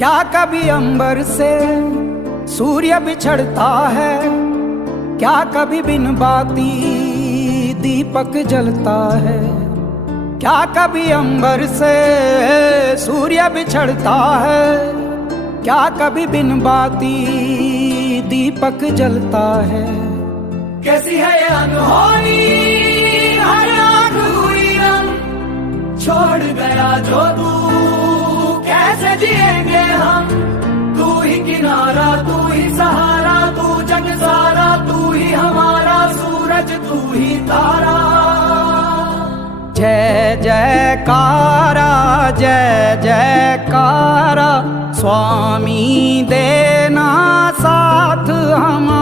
क्या कभी अंबर से सूर्य बिछड़ता है, क्या कभी बिन बाती दीपक जलता है। क्या कभी अंबर से सूर्य बिछड़ता है, क्या कभी बिन बाती दीपक जलता है। कैसी है ये अनहोनी हर आंख हुई रंग, छोड़ गया जो तू कैसे जिएंगे हम। तू ही किनारा, तू ही सहारा, तू जग सारा, तू ही हमारा सूरज, तू ही तारा। जय जयकारा, जय जयकारा, स्वामी देना साथ हमारा।